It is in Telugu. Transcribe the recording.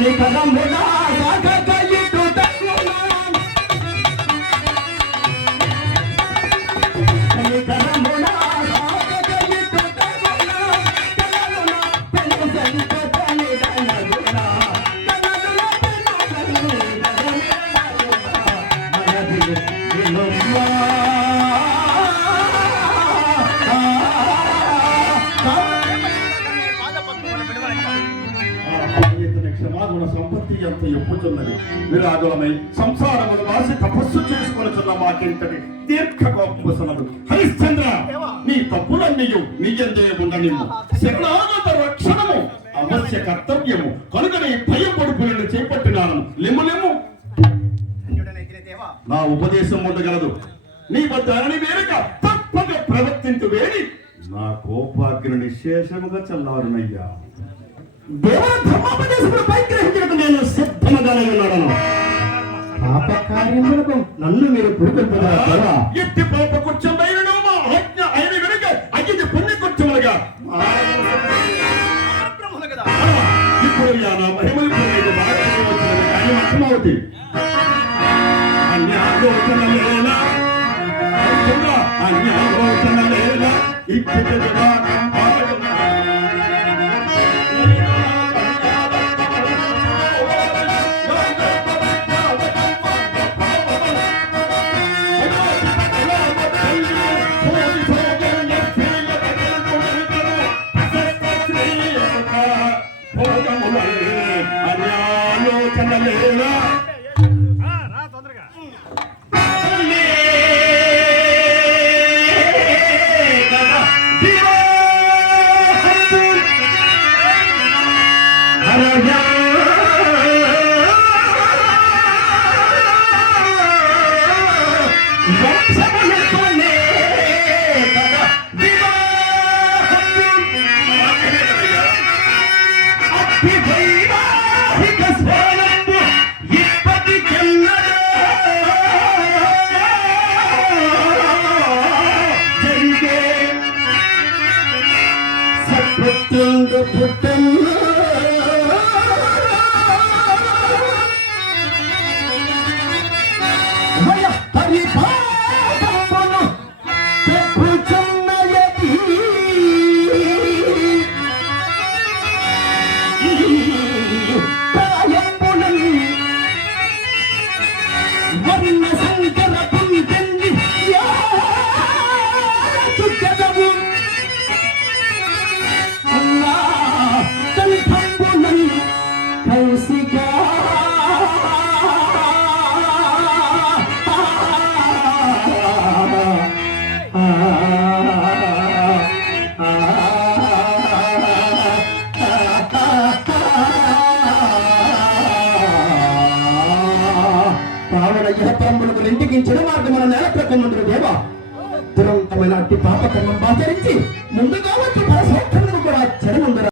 Nikakambola ఎంత ఎప్పుచున్నది విరాగులమై సంసారములు వాసి తపస్సు చేసుకొనుచున్న మాకింతటి దీర్ఘ కోపసనడు హరిశ్చంద్ర నీ తప్పులన్నీయు నీయందే ఉండనిమ్ము శరణాగత రక్షణము అవశ్య కర్తవ్యము. కనుకనే భయం పొడుపులను చేపట్టినాను. లిమ్ము లిమ్ము. నా ఉపదేశం ఉండగలదు నీ వద్ద అనని వేరక తప్పక ప్రవర్తింతు వేడి. నా కోపాగ్ని నిశేషముగా చల్లారునయ్యా. దేవుని కార్యములకు నన్ను మీరు పురుకొల్పుతారా ఎత్తి పాప కుచ్చమైనను మా ఆజ్ఞ అయిన గనుక అయ్యింది పుణ్య కుచ్చములుగా ఇప్పుడు నా మహిమలు అర్థమవుతుంది. లేల లేల అన్యాలోచన లేదా புத்தங்க புத்தங்க పావన ఇహపరములకు రెంటికించిన మార్గమున నేల ప్రకముండ్రు దేవ. దురంతమైన అట్టి పాపకర్మం ఆచరించి ముందుగా వచ్చి పరసోత్తములకు కూడా చెడముందర